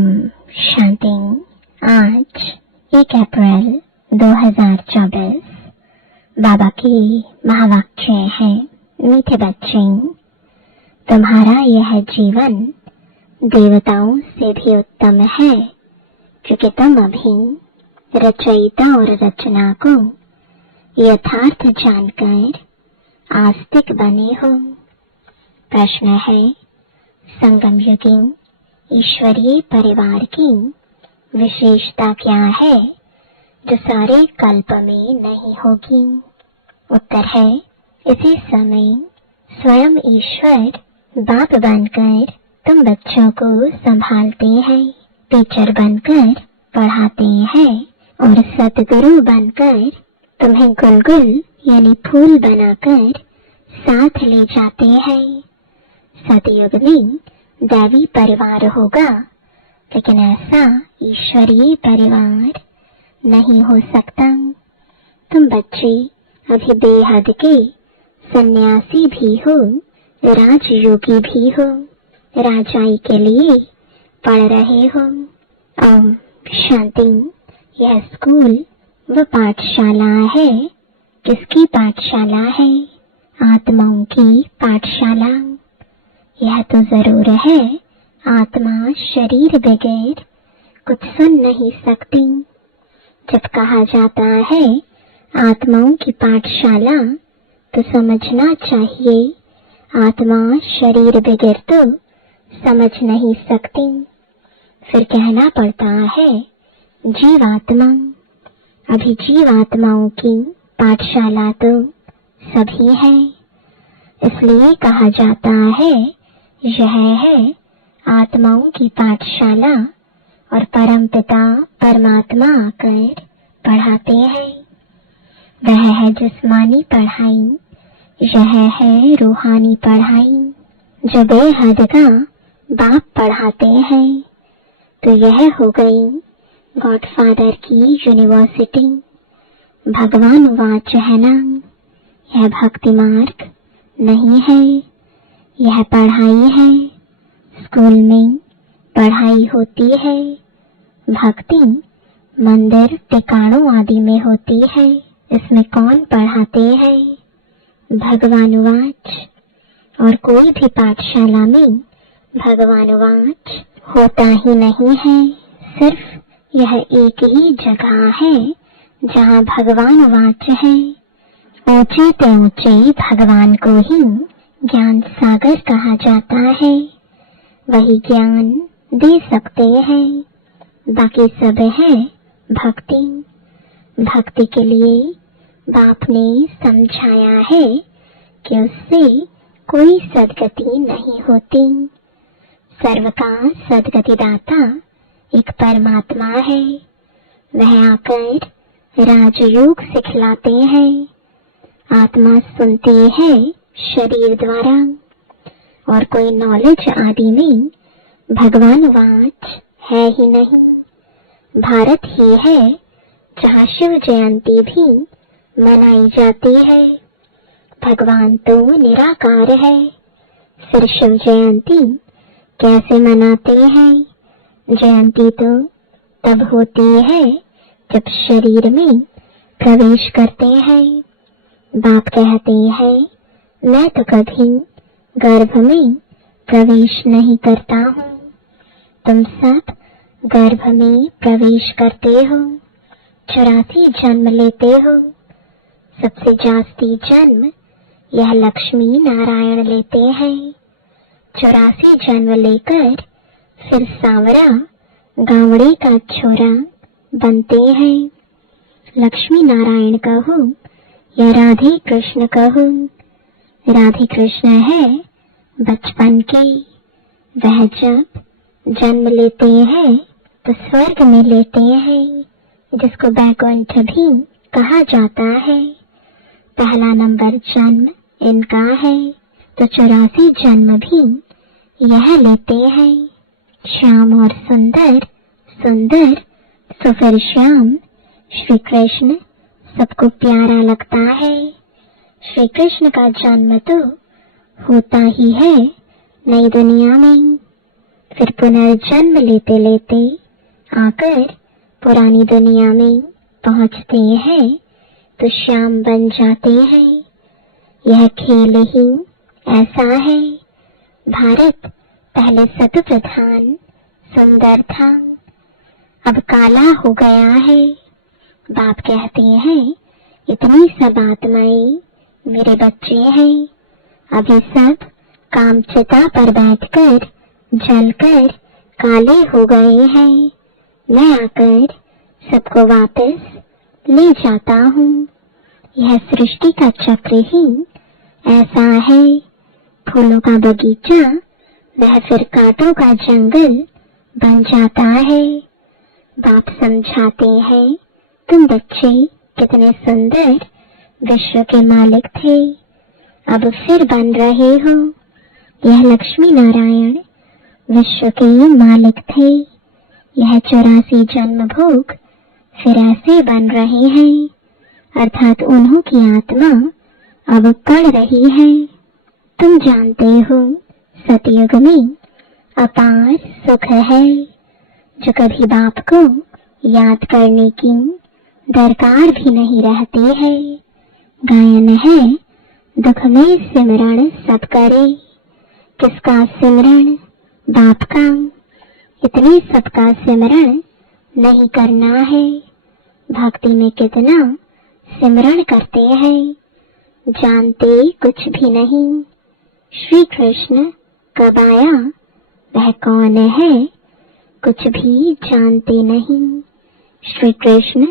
ओम शांति। आज 1 अप्रैल 2024 बाबा की महावाक्य है, मीठे बच्चे, तुम्हारा यह जीवन देवताओं से भी उत्तम है, क्योंकि तुम अभी रचयिता और रचना को यथार्थ जानकर आस्तिक बने हो। प्रश्न है, संगम युगीन ईश्वरीय परिवार की विशेषता क्या है जो सारे कल्प में नहीं होगी? उत्तर है, इसी समय स्वयं ईश्वर बाप बनकर तुम बच्चों को संभालते हैं, टीचर बनकर पढ़ाते हैं और सतगुरु बनकर तुम्हें गुलगुल यानी फूल बनाकर साथ ले जाते हैं। सतयुग में दैवी परिवार होगा, लेकिन ऐसा ईश्वरीय परिवार नहीं हो सकता। तुम बच्चे अभी बेहद के सन्यासी भी हो, राजयोगी भी हो, राजाई के लिए पढ़ रहे हो। ओम शांति। यह स्कूल व पाठशाला है। किसकी पाठशाला है? आत्माओं की पाठशाला। यह तो जरूर है, आत्मा शरीर बगैर कुछ सुन नहीं सकती। जब कहा जाता है आत्माओं की पाठशाला, तो समझना चाहिए आत्मा शरीर बगैर तो समझ नहीं सकती। फिर कहना पड़ता है जीवात्मा। अभी जीवात्माओं की पाठशाला तो सभी है, इसलिए कहा जाता है यह है आत्माओं की पाठशाला, और परम पिता परमात्मा आकर पढ़ाते हैं। वह है जिस्मानी पढ़ाई, यह है रूहानी पढ़ाई जो बेहद का बाप पढ़ाते हैं। तो यह हो गई गॉडफादर की यूनिवर्सिटी। भगवान वाच है ना, यह भक्ति मार्ग नहीं है, यह पढ़ाई है। स्कूल में पढ़ाई होती है, भक्ति मंदिर टिकाणों आदि में होती है। इसमें कौन पढ़ाते हैं? भगवान वाच। और कोई भी पाठशाला में भगवान वाच होता ही नहीं है। सिर्फ यह एक ही जगह है जहाँ भगवान वाच है। ऊंचे से ऊंचे भगवान को ही ज्ञान सागर कहा जाता है, वही ज्ञान दे सकते हैं। बाकी सब है भक्ति। भक्ति के लिए बाप ने समझाया है कि उससे कोई सदगति नहीं होती। सर्व का सदगति दाता एक परमात्मा है। वह आकर राजयोग सिखलाते हैं। आत्मा सुनती है शरीर द्वारा, और कोई नॉलेज आदि में भगवान वाच है ही नहीं। भारत ही है जहाँ शिव जयंती भी मनाई जाती है। भगवान तो निराकार है, फिर शिव जयंती कैसे मनाते हैं? जयंती तो तब होती है जब शरीर में प्रवेश करते हैं। बाप कहते हैं मैं तो कभी गर्भ में प्रवेश नहीं करता हूँ। तुम सब गर्भ में प्रवेश करते हो, 84 जन्म लेते हो। सबसे जास्ती जन्म यह लक्ष्मी नारायण लेते हैं। 84 जन्म लेकर फिर सांवरा गावड़े का छोरा बनते हैं। लक्ष्मी नारायण कहो या राधे कृष्ण कहो, राधे कृष्ण है बचपन की। वह जब जन्म लेते हैं तो स्वर्ग में लेते हैं, जिसको बैकुंठ भी कहा जाता है। पहला नंबर जन्म इनका है, तो 84 जन्म भी यह लेते हैं। श्याम और सुंदर, सुंदर तो फिर श्याम श्री कृष्ण सबको प्यारा लगता है। श्री कृष्ण का जन्म तो होता ही है नई दुनिया में। फिर पुनर्जन्म लेते लेते आकर पुरानी दुनिया में पहुंचते हैं तो श्याम बन जाते हैं। यह खेल ही ऐसा है। भारत पहले सत प्रधान सुंदर था, अब काला हो गया है। बाप कहते हैं इतनी सब आत्माएं मेरे बच्चे हैं, अभी सब कामचिता पर बैठकर जलकर काले हो गए हैं। मैं आकर सबको वापस ले जाता हूँ। यह सृष्टि का चक्र ही ऐसा है। फूलों का बगीचा वह फिर कांटों का जंगल बन जाता है। बाप समझाते हैं तुम बच्चे कितने सुंदर विश्व के मालिक थे, अब फिर बन रहे हो। यह लक्ष्मी नारायण विश्व के मालिक थे। यह 84 जन्म भोग फिर ऐसे बन रहे हैं, अर्थात उन्हों की आत्मा अब पढ़ रही है। तुम जानते हो सतयुग में अपार सुख है, जो कभी बाप को याद करने की दरकार भी नहीं रहती है। गायन है दुख में सिमरण सब करे, किसका सिमरण? बाप का। इतने सबका सिमरण नहीं करना है। भक्ति में कितना सिमरण करते हैं, जानते कुछ भी नहीं। श्री कृष्ण कब आया, वह कौन है, कुछ भी जानते नहीं। श्री कृष्ण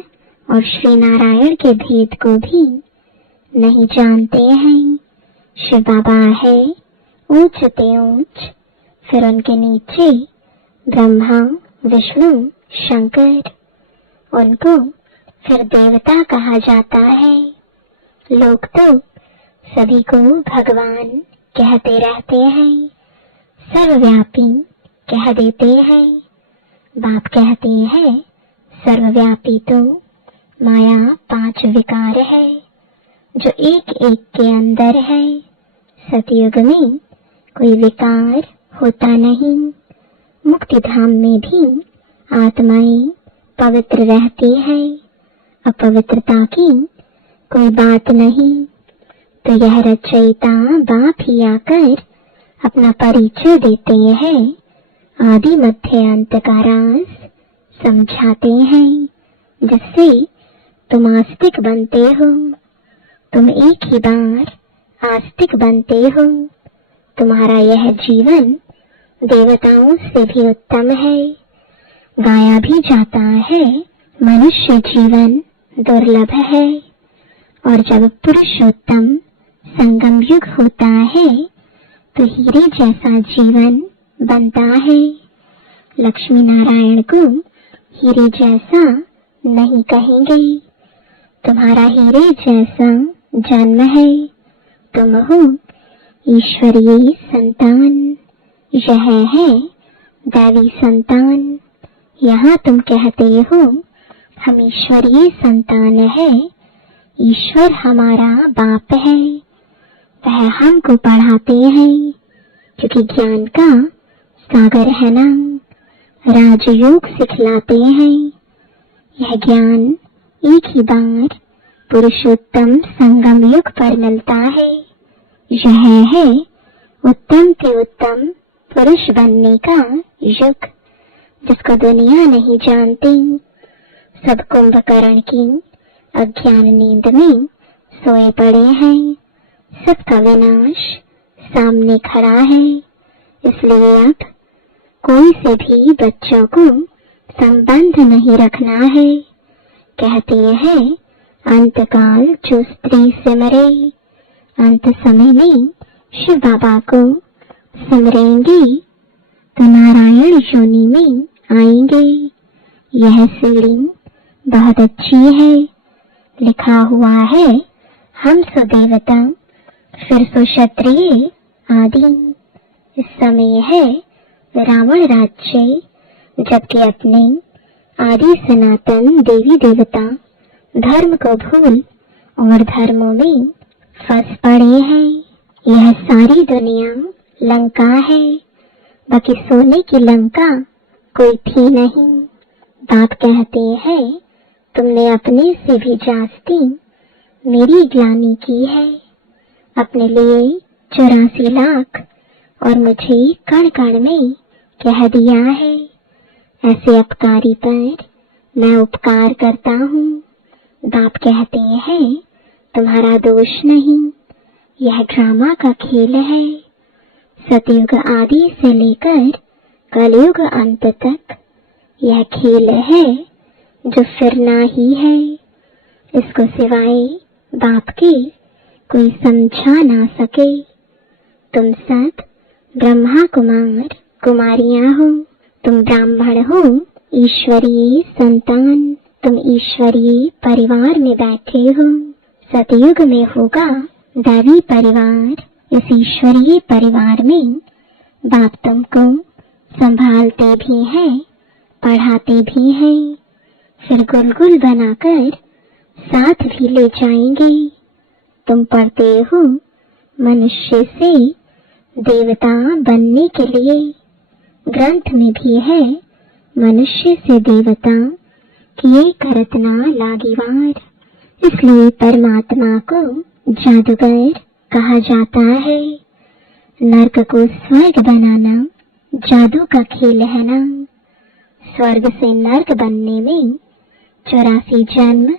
और श्री नारायण के भेद को भी नहीं जानते हैं। शिव बाबा है ऊंच ते ऊंच, फिर उनके नीचे ब्रह्मा विष्णु शंकर, उनको फिर देवता कहा जाता है। लोग तो सभी को भगवान कहते रहते हैं, सर्वव्यापी कह देते हैं। बाप कहते हैं सर्वव्यापी तो माया 5 विकार है, जो एक एक के अंदर है। सतयुग में कोई विकार होता नहीं। मुक्ति धाम में भी आत्माएं पवित्र रहती है, अपवित्रता की कोई बात नहीं। तो यह रचयिता बाप ही आकर अपना परिचय देते हैं, आदि मध्य अंत का राज समझाते हैं, जिससे तुम आस्तिक बनते हो। तुम एक ही बार आस्तिक बनते हो। तुम्हारा यह जीवन देवताओं से भी उत्तम है। गाया भी जाता है मनुष्य जीवन दुर्लभ है, और जब पुरुषोत्तम संगम युग होता है तो हीरे जैसा जीवन बनता है। लक्ष्मी नारायण को हीरे जैसा नहीं कहेंगे। तुम्हारा हीरे जैसा जन्म है। तुम हो ईश्वरीय संतान, यह है दैवी संतान। यहाँ तुम कहते हो हम ईश्वरीय संतान है। ईश्वर हमारा बाप है, वह हमको पढ़ाते हैं, क्योंकि ज्ञान का सागर है ना। राजयोग सिखलाते हैं। यह ज्ञान एक ही बार पुरुषोत्तम संगम युग पर मिलता है। यह है उत्तम के उत्तम पुरुष बनने का युग, जिसको दुनिया नहीं जानती। सब कुंभकर्ण की अज्ञान नींद में सोए पड़े हैं। सबका विनाश सामने खड़ा है। इसलिए अब कोई से भी बच्चों को संबंध नहीं रखना है। कहते हैं अंतकाल जो स्त्री सिमरे, अंत समय में शिव बाबा को सिमरेंगे तो नारायण योनि में आएंगे। यह सीढ़ी बहुत अच्छी है। लिखा हुआ है हम सो देवता फिर सो क्षत्रिय आदि। इस समय है रावण राज्य, जबकि अपने आदि सनातन देवी देवता धर्म को भूल और धर्मों में फंस पड़े हैं। यह सारी दुनिया लंका है। बाकी सोने की लंका कोई थी नहीं। बाप कहते हैं तुमने अपने से भी जास्ती मेरी ग्लानि की है। अपने लिए 84 लाख और मुझे कण कण में कह दिया है। ऐसे अपकारी पर मैं उपकार करता हूँ। बाप कहते हैं तुम्हारा दोष नहीं, यह ड्रामा का खेल है। सतयुग आदि से लेकर कलयुग अंत तक यह खेल है जो फिरना ही है। इसको सिवाय बाप के कोई समझा ना सके। तुम सब ब्रह्मा कुमार कुमारियां हो, तुम ब्राह्मण हो, ईश्वरीय संतान, तुम ईश्वरीय परिवार में बैठे हो। सतयुग में होगा दैवी परिवार। इस ईश्वरीय परिवार में बाप तुमको संभालते भी हैं, पढ़ाते भी हैं, फिर गुलगुल बनाकर साथ भी ले जाएंगे। तुम पढ़ते हो मनुष्य से देवता बनने के लिए। ग्रंथ में भी है मनुष्य से देवता किए करत ना लागिवार। इसलिए परमात्मा को जादूगर कहा जाता है। नर्क को स्वर्ग बनाना जादू का खेल है ना। स्वर्ग से नर्क बनने में 84 जन्म,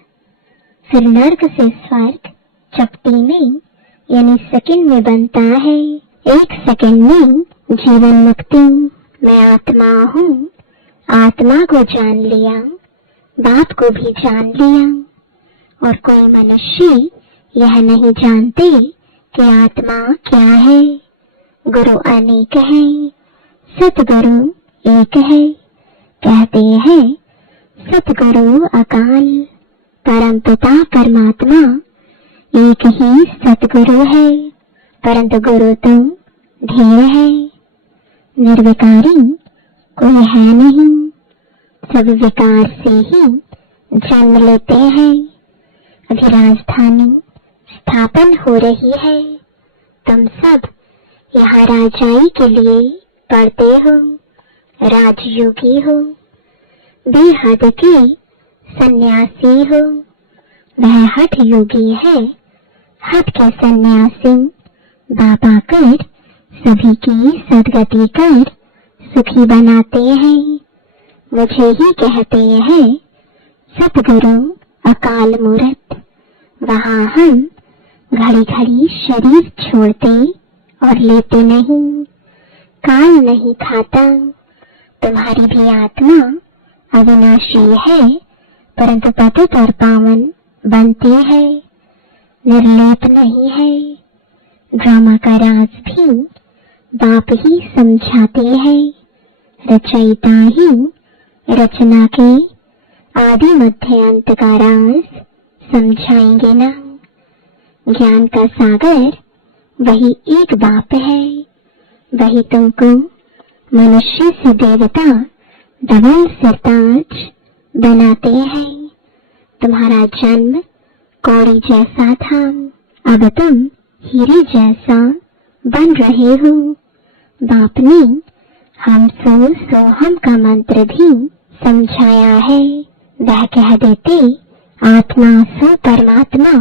फिर नर्क से स्वर्ग चपटी में यानी सेकंड में बनता है। 1 सेकंड में जीवन मुक्ति। मैं आत्मा हूँ, आत्मा को जान लिया, बाप को भी जान लिया। और कोई मनुष्य यह नहीं जानते कि आत्मा क्या है। गुरु अनेक है, सतगुरु एक है। कहते हैं सतगुरु अकाल, परमपिता परमात्मा एक ही सतगुरु है। परंतु गुरु तो ढेर है। निर्विकारी कोई है नहीं, सब विकार से ही जन्म लेते हैं। अभी राजधानी स्थापन हो रही है। तुम सब यहाँ राजाई के लिए पढ़ते हो, राजयोगी हो, बेहद के सन्यासी हो। वह हठ योगी है, हठ के सन्यासी। बाप आकर सभी की सदगति कर सुखी बनाते हैं। मुझे ही कहते हैं सतगुरु अकाल मूरत। वहाँ हम घड़ी घड़ी शरीर छोड़ते और लेते नहीं। काल नहीं खाता। तुम्हारी भी आत्मा अविनाशी है, परंतु पतित और पावन बनती है, निर्लेप नहीं है। ड्रामा का राज भी बाप ही समझाते हैं। रचयिता ही रचना के आदि मध्य अंत का राज समझाएंगे ना। ज्ञान का सागर वही एक बाप है। वही तुमको मनुष्य से देवता डबल सिरताज बनाते हैं। तुम्हारा जन्म कौड़ी जैसा था, अब तुम हीरे जैसा बन रहे हो। बाप ने हम सो हम का मंत्र भी समझाया है। वह कह देते आत्मा सो परमात्मा,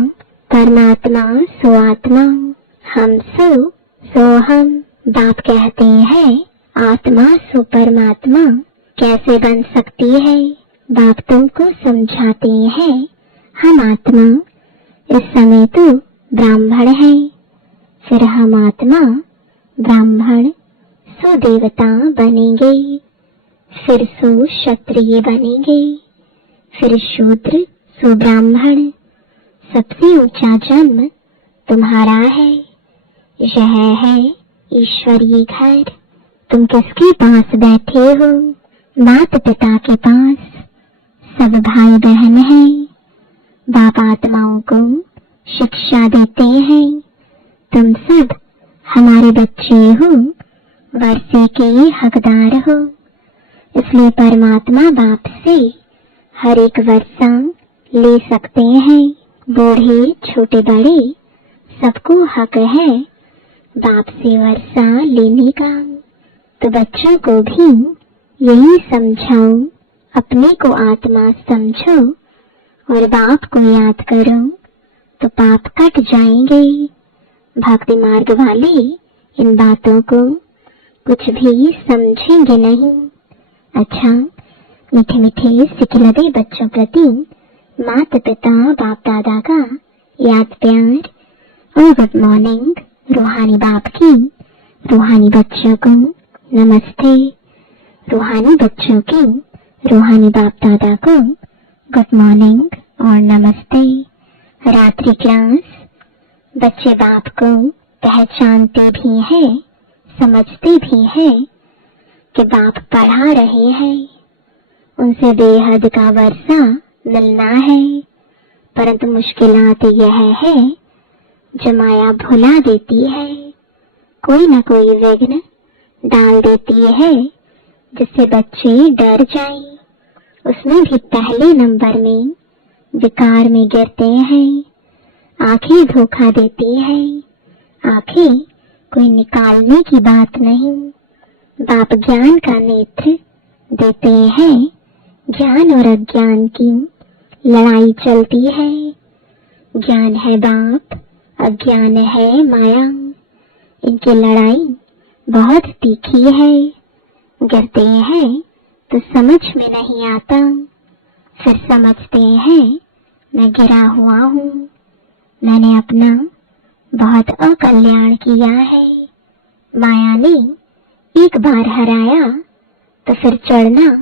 परमात्मा सो आत्मा। हम सो हम। बाप कहते हैं आत्मा सो परमात्मा कैसे बन सकती है। बाप तुमको समझाते हैं हम आत्मा इस समय तो ब्राह्मण है, फिर हम आत्मा ब्राह्मण सो देवता बनेंगे, फिर सो क्षत्रिय बनेंगे, फिर शूद्र सो ब्राह्मण। सबसे ऊंचा जन्म तुम्हारा है। यह है ईश्वरीय घर। तुम किसके पास बैठे हो? माता पिता के पास। सब भाई बहन हैं। बाप आत्माओं को शिक्षा देते हैं। तुम सब हमारे बच्चे हो, वर्षे के हकदार हो। इसलिए परमात्मा बाप से हर एक वर्षा ले सकते हैं। बूढ़े छोटे बड़े सबको हक है बाप से वर्षा लेने का। तो बच्चों को भी यही समझाओ, अपने को आत्मा समझो और बाप को याद करो तो पाप कट जाएंगे। भक्ति मार्ग वाले इन बातों को कुछ भी समझेंगे नहीं। अच्छा, मीठे मीठे सिखिलते बच्चों प्रति माता पिता बाप दादा का याद प्यार और गुड मॉर्निंग। रूहानी बाप की रूहानी बच्चों को नमस्ते। रूहानी बच्चों की रूहानी बाप दादा को गुड मॉर्निंग और नमस्ते। रात्रि क्लास। बच्चे बाप को पहचानते भी हैं, समझते भी हैं कि बाप पढ़ा रहे हैं, उनसे बेहद का वर्षा मिलना है। परंतु मुश्किलात यह है जो माया भुला देती है, कोई न कोई विघ्न डाल देती है जिससे बच्चे डर जाएं। उसमें भी पहले नंबर में विकार में गिरते हैं। आंखें धोखा देती है। आंखें कोई निकालने की बात नहीं। बाप ज्ञान का नेत्र देते हैं। ज्ञान और अज्ञान की लड़ाई चलती है। ज्ञान है बाप, अज्ञान है माया। इनकी लड़ाई बहुत तीखी है। गिरते हैं तो समझ में नहीं आता, फिर समझते हैं मैं गिरा हुआ हूँ, मैंने अपना बहुत अकल्याण किया है। माया ने एक बार हराया तो फिर चढ़ना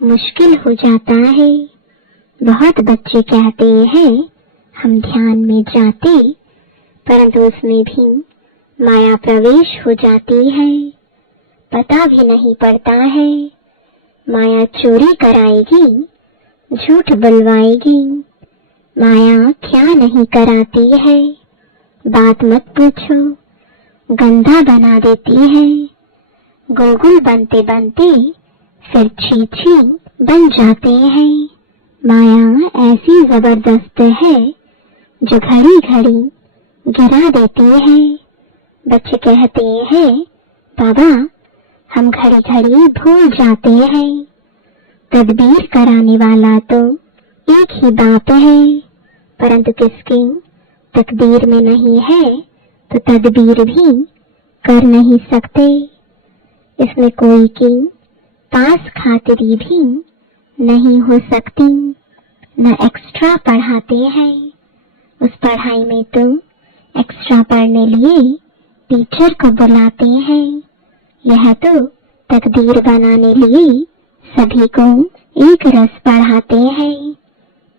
मुश्किल हो जाता है। बहुत बच्चे कहते हैं हम ध्यान में जाते, परंतु उसमें भी माया प्रवेश हो जाती है। पता भी नहीं पड़ता है। माया चोरी कराएगी, झूठ बुलवाएगी। माया क्या नहीं कराती है, बात मत पूछो। गंदा बना देती है। गुलगुल बनते बनते फिर छी बन जाते हैं। माया ऐसी जबरदस्त है जो घड़ी घड़ी गिरा देती है। बच्चे कहते हैं बाबा हम घड़ी घड़ी भूल जाते हैं। तदबीर कराने वाला तो एक ही बाप है, परंतु किसकी तकदीर में नहीं है तो तदबीर भी कर नहीं सकते। इसमें कोई की पास खातिरी भी नहीं हो सकती। न एक्स्ट्रा पढ़ाते हैं। उस पढ़ाई में तो एक्स्ट्रा पढ़ने लिए टीचर को बुलाते हैं। यह तो तकदीर बनाने लिए सभी को एक रस पढ़ाते हैं।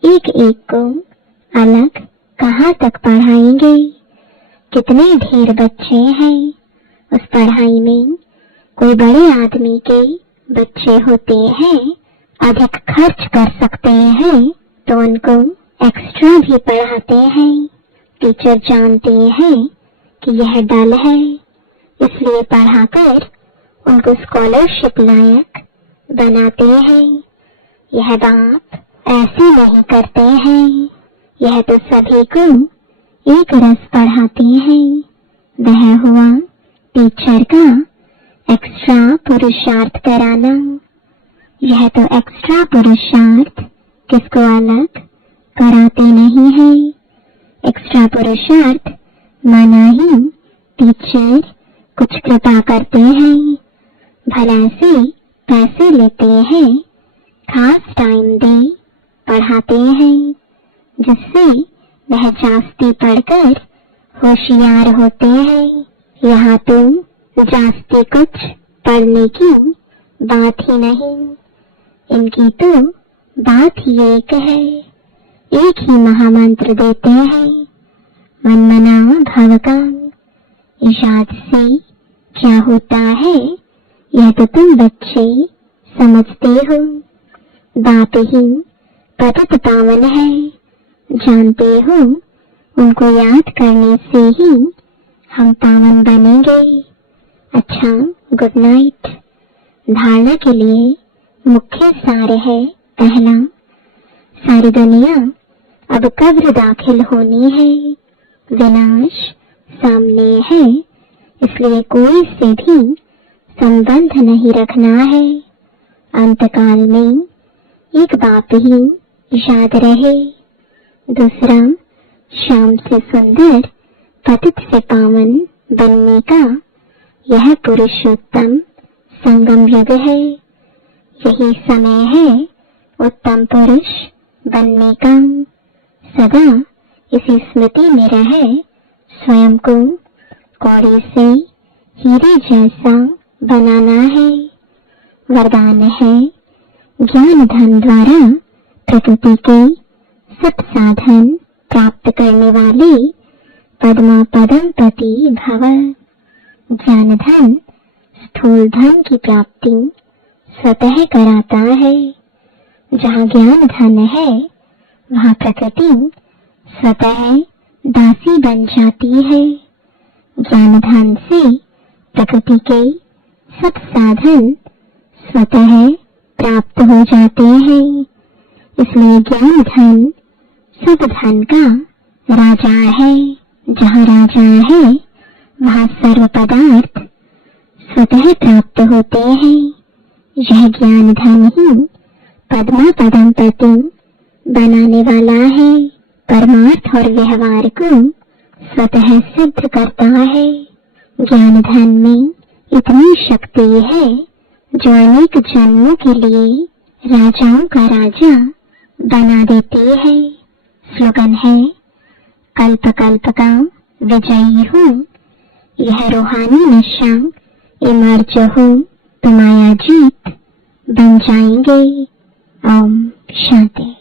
एक एक को अलग कहाँ तक पढ़ाएंगे। कितने ढेर बच्चे हैं। उस पढ़ाई में कोई बड़े आदमी के बच्चे होते हैं, अधिक खर्च कर सकते हैं तो उनको एक्स्ट्रा भी पढ़ाते हैं। टीचर जानते हैं कि यह डल है, इसलिए पढ़ाकर उनको स्कॉलरशिप लायक बनाते हैं। यह बाप ऐसे नहीं करते हैं। यह तो सभी को एक रस पढ़ाते हैं। वह हुआ टीचर का एक्स्ट्रा पुरुषार्थ कराना। यह तो एक्स्ट्रा पुरुषार्थ किसको अलग कराते नहीं है। एक्स्ट्रा पुरुषार्थ माना ही टीचर कुछ कृपा करते हैं, भला से पैसे लेते हैं, खास टाइम दे पढ़ाते हैं, जिससे वह जास्ती पढ़कर होशियार होते हैं। यहाँ तो जास्ती कुछ पढ़ने की बात ही नहीं। इनकी तो बात ही एक है। एक ही महामंत्र देते हैं, मन मना भव का। इशाद से क्या होता है यह तो तुम बच्चे समझते हो। बाप ही पतित पावन है, जानते हो। उनको याद करने से ही हम पावन बनेंगे। अच्छा, गुड नाइट। धारणा के लिए मुख्य सार है। पहला, सारी दुनिया अब कब्र दाखिल होनी है। विनाश सामने है, इसलिए कोई से भी संबंध नहीं रखना है। अंतकाल में एक बात ही याद रहे, दूसरा शाम से सुंदर पतित से पावन बनने का यह पुरुषोत्तम संगम युग है। यही समय है उत्तम पुरुष बनने का। सदा इसी स्मृति में रहे, स्वयं को कौड़ी से हीरे जैसा बनाना है। वरदान है ज्ञान धन द्वारा प्रकृति के सब साधन प्राप्त करने वाले पद्मा पदम पति भव। ज्ञान धन स्थूल धन की प्राप्ति स्वतः कराता है। जहाँ ज्ञान धन है वहाँ प्रकृति स्वतः दासी बन जाती है। ज्ञान धन से प्रकृति के सब साधन स्वतः प्राप्त हो जाते हैं। इसलिए ज्ञान धन सब धन का राजा है। जहाँ राजा है वहाँ सर्व पदार्थ स्वतः प्राप्त होते हैं। यह ज्ञान धन ही पद्मा पदम पति बनाने वाला है। परमार्थ और व्यवहार को स्वतः सिद्ध करता है। ज्ञान धन में इतनी शक्ति है जो अनेक जन्मों के लिए राजाओं का राजा बना देती है। स्लोगन है कल्प कल्प का विजयी हूँ, यह रूहानी नशा इमर्ज हो तो माया जीत बन जाएंगे। ओम शांति।